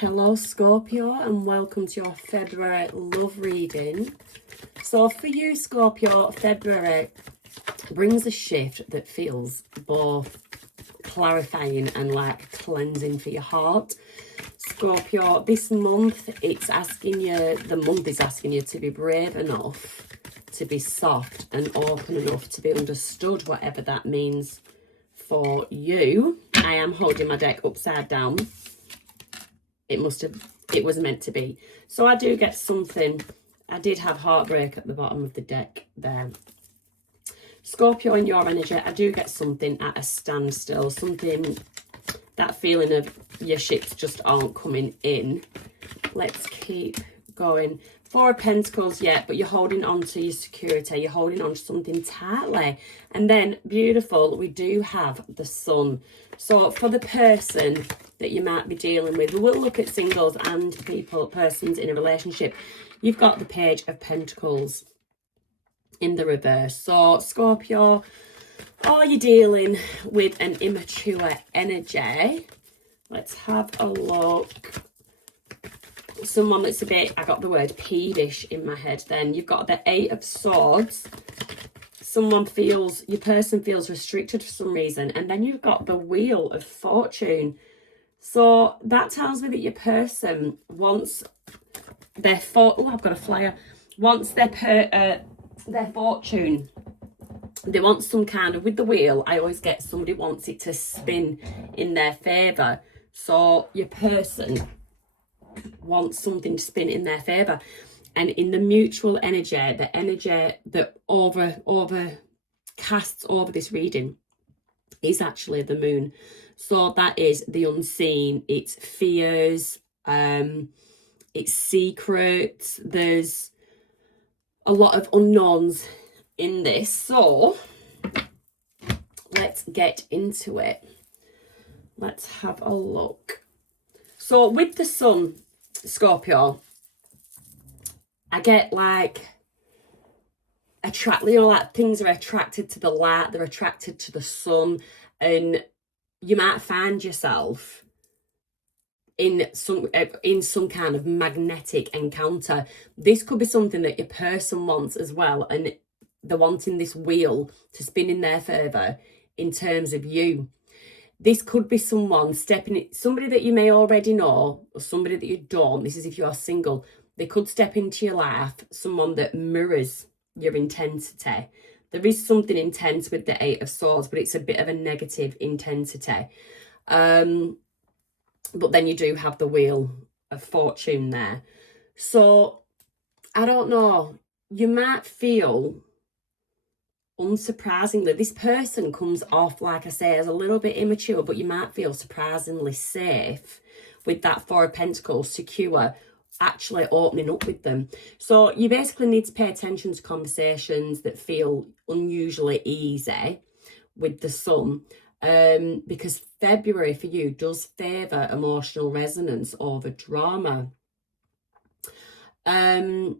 Hello Scorpio, and welcome to your February love reading. So for you Scorpio, February brings a shift that feels both clarifying and like cleansing for your heart. Scorpio, this month the month is asking you to be brave enough, to be soft and open enough to be understood, whatever that means for you. I am holding my deck upside down. It was meant to be. So I do get something. I did have heartbreak at the bottom of the deck there. Scorpio, in your energy, I do get something at a standstill. Something, that feeling of your ships just aren't coming in. Let's keep going. Four of Pentacles, yeah, but you're holding on to your security. You're holding on to something tightly. And then, beautiful, we do have the Sun. So for the person that you might be dealing with, we will look at singles and persons in a relationship. You've got the Page of Pentacles in the reverse. So Scorpio, are you dealing with an immature energy? Let's have a look. Someone that's a bit, I got the word peevish in my head then. You've got the Eight of Swords. Your person feels restricted for some reason. And then you've got the Wheel of Fortune. So that tells me that your person wants their I've got a flyer. Wants their fortune. They want some kind of, with the wheel, I always get somebody wants it to spin in their favour. So your person wants something to spin in their favour. And in the mutual energy, the energy that casts over this reading is actually the moon. So that is the unseen, it's fears, it's secrets. There's a lot of unknowns in this. So let's get into it. Let's have a look. So with the Sun, Scorpio, I get like like things are attracted to the light, they're attracted to the sun, and you might find yourself in some kind of magnetic encounter. This could be something that your person wants as well, and they're wanting this wheel to spin in their favour in terms of you. This could be somebody that you may already know, or somebody that you don't. This is if you are single. They could step into your life, someone that mirrors your intensity. There is something intense with the Eight of Swords, but it's a bit of a negative intensity. But then you do have the Wheel of Fortune there. So, I don't know. You might feel, unsurprisingly, this person comes off, like I say, as a little bit immature, but you might feel surprisingly safe with that Four of Pentacles, secure, actually opening up with them. So you basically need to pay attention to conversations that feel unusually easy with the Sun, because February for you does favour emotional resonance over drama. There's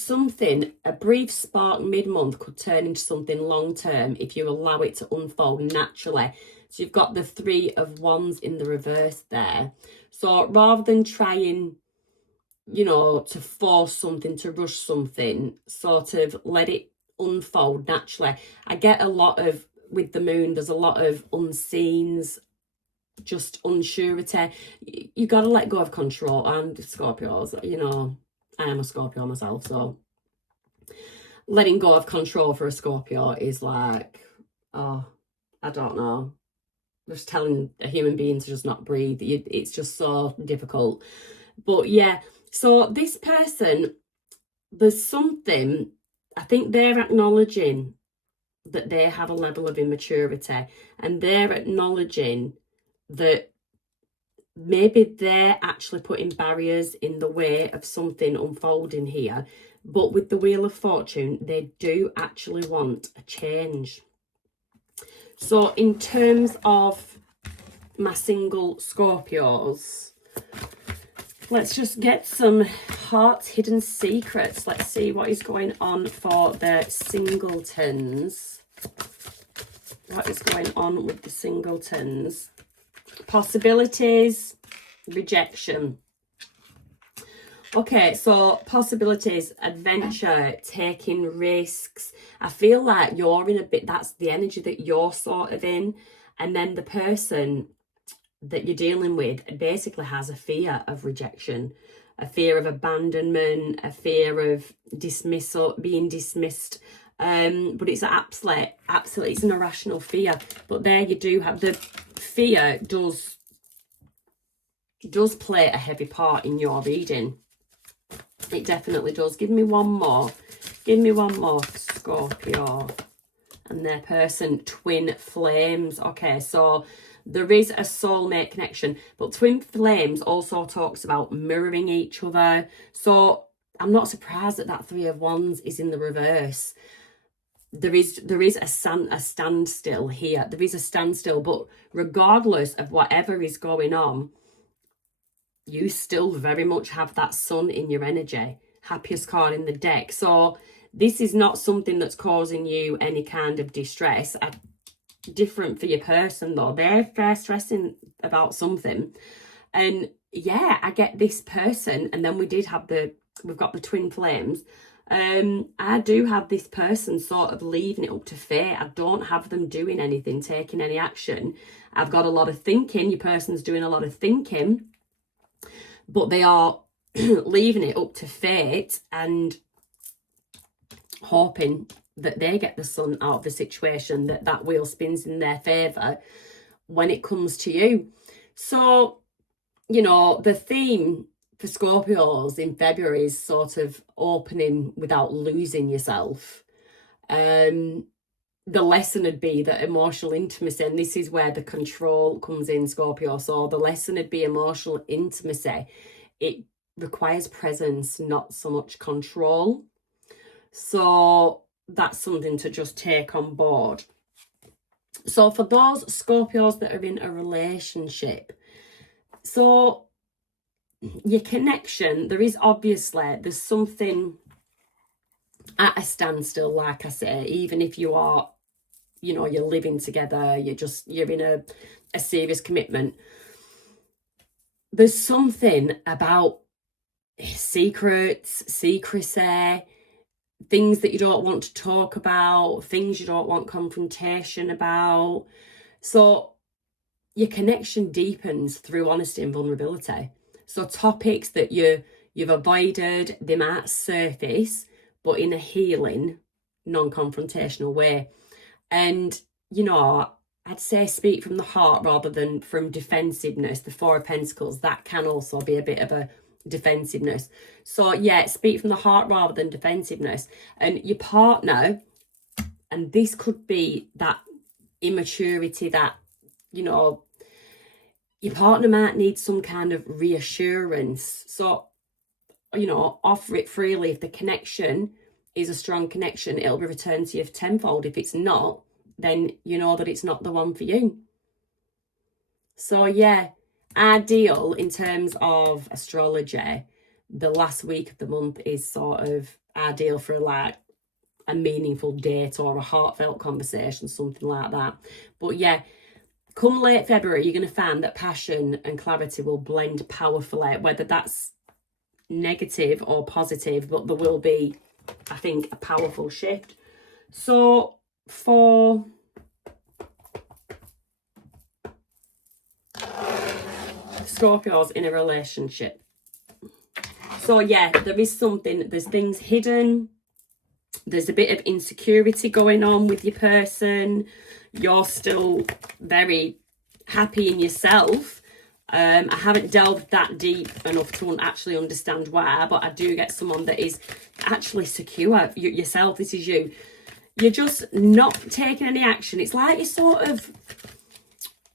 something, a brief spark mid-month could turn into something long-term if you allow it to unfold naturally. So you've got the Three of Wands in the reverse there. So rather than trying, to force something, to rush something, sort of let it unfold naturally. I get a lot of, with the moon, there's a lot of unseens, just unsurety. You got to let go of control. And Scorpios, I am a Scorpio myself, so letting go of control for a Scorpio is like, I don't know. Just telling a human being to just not breathe. It's just so difficult. But yeah, so this person, there's something, I think they're acknowledging that they have a level of immaturity, and they're acknowledging that maybe they're actually putting barriers in the way of something unfolding here. But with the Wheel of Fortune, they do actually want a change. So in terms of my single Scorpios, let's just get some heart's hidden secrets. Let's see what is going on for the singletons. What is going on with the singletons? Possibilities, rejection. Okay, so possibilities, adventure, taking risks. I feel like you're in a bit, that's the energy that you're sort of in. And then the person that you're dealing with basically has a fear of rejection, a fear of abandonment, a fear of dismissal, being dismissed. But it's absolutely, it's an irrational fear. But there you do have the fear does play a heavy part in your reading. It definitely does. Give me one more. Give me one more, Scorpio. And their person, twin flames. Okay, so there is a soulmate connection, but twin flames also talks about mirroring each other. So I'm not surprised that that Three of Wands is in the reverse. There is a standstill here. There is a standstill, but regardless of whatever is going on, you still very much have that sun in your energy. Happiest card in the deck. So this is not something that's causing you any kind of distress. Different for your person though. They're stressing about something. And yeah, I get this person. And then we've got the twin flames. I do have this person sort of leaving it up to fate. I don't have them doing anything, taking any action. I've got a lot of thinking. Your person's doing a lot of thinking. But they are leaving it up to fate and hoping that they get the sun out of the situation, that wheel spins in their favour when it comes to you. So, you know, the theme for Scorpios in February is sort of opening without losing yourself. The lesson would be that emotional intimacy, and this is where the control comes in, Scorpio. So the lesson would be emotional intimacy. It requires presence, not so much control. So that's something to just take on board. So for those Scorpios that are in a relationship, so your connection, there's something at a standstill, like I say, even if you are, you know, you're living together, you're in a serious commitment. There's something about secrecy, things that you don't want to talk about, things you don't want confrontation about. So your connection deepens through honesty and vulnerability. So topics that you've avoided, they might surface, but in a healing, non-confrontational way. And, you know, I'd say speak from the heart rather than from defensiveness. The Four of Pentacles, that can also be a bit of a defensiveness. So yeah, speak from the heart rather than defensiveness. And your partner, and this could be that immaturity that, you know, your partner might need some kind of reassurance. So, you know, offer it freely. If the connection is a strong connection, it'll be returned to you tenfold. If it's not, then you know that it's not the one for you. So yeah, ideal in terms of astrology, the last week of the month is sort of ideal for like a meaningful date or a heartfelt conversation, something like that. But yeah, come late February, you're going to find that passion and clarity will blend powerfully, whether that's negative or positive, but there will be, I think, a powerful shift. So for Scorpios in a relationship, so yeah, there is something, there's things hidden, there's a bit of insecurity going on with your person, you're still very happy in yourself. I haven't delved that deep enough to actually understand why, but I do get someone that is actually secure. Yourself, this is you. You're just not taking any action. It's like you're sort of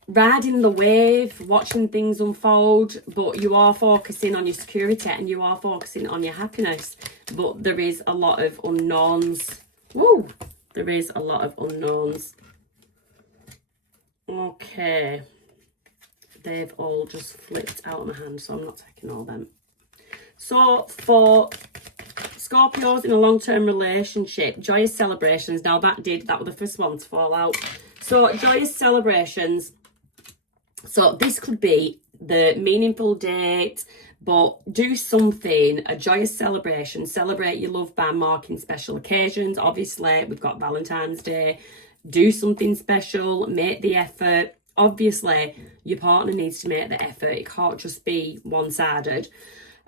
riding the wave, watching things unfold, but you are focusing on your security and you are focusing on your happiness. But there is a lot of unknowns. Woo! There is a lot of unknowns. Okay. They've all just flipped out of my hand, so I'm not taking all them. So for Scorpios in a long-term relationship, joyous celebrations. Now that was the first one to fall out. So joyous celebrations. So this could be the meaningful date, but do something, a joyous celebration. Celebrate your love by marking special occasions. Obviously, we've got Valentine's Day. Do something special, make the effort. Obviously, your partner needs to make the effort. It can't just be one-sided.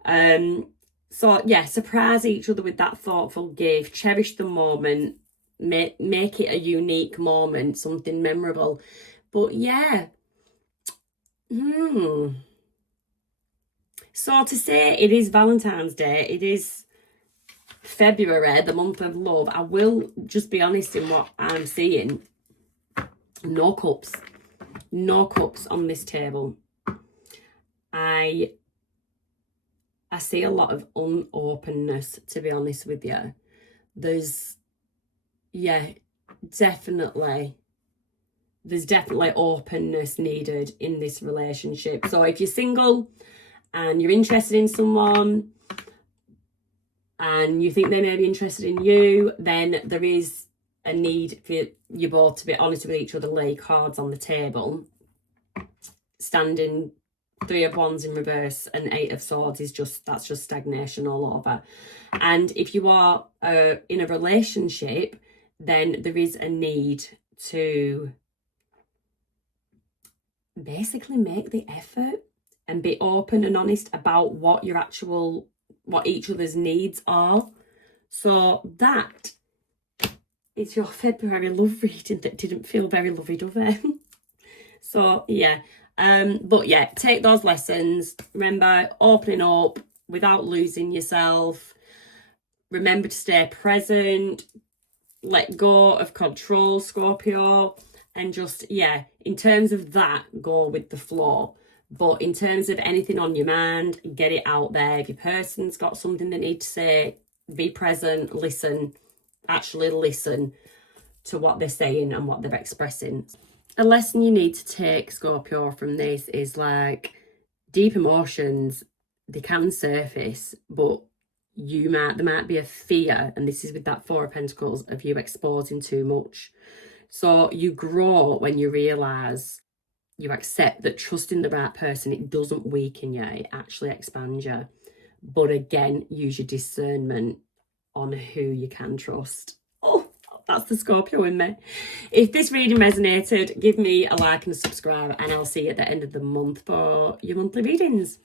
So yeah, surprise each other with that thoughtful gift. Cherish the moment. Make it a unique moment, something memorable. But yeah. So to say it is Valentine's Day, it is February, the month of love, I will just be honest in what I'm seeing. No cups. No cups on this table. I see a lot of unopenness, to be honest with you. There's definitely openness needed in this relationship. So if you're single and you're interested in someone and you think they may be interested in you, then there is a need for you both to be honest with each other, lay cards on the table. Standing 3 of Wands in reverse and 8 of Swords that's just stagnation all over. And if you are in a relationship, then there is a need to basically make the effort and be open and honest about what each other's needs are. So that is your February love reading that didn't feel very lovey-dovey. So yeah. But yeah, take those lessons. Remember, opening up without losing yourself. Remember to stay present. Let go of control, Scorpio. And just, yeah, in terms of that, go with the flow. But in terms of anything on your mind, get it out there. If your person's got something they need to say, be present, listen. Actually listen to what they're saying and what they're expressing. A lesson you need to take, Scorpio, from this is like deep emotions, they can surface, but there might be a fear, and this is with that 4 of Pentacles, of you exposing too much. So you grow when you realise, you accept that trusting the right person, it doesn't weaken you, it actually expands you. But again, use your discernment on who you can trust. Oh, that's the Scorpio in me. If this reading resonated, give me a like and a subscribe, and I'll see you at the end of the month for your monthly readings.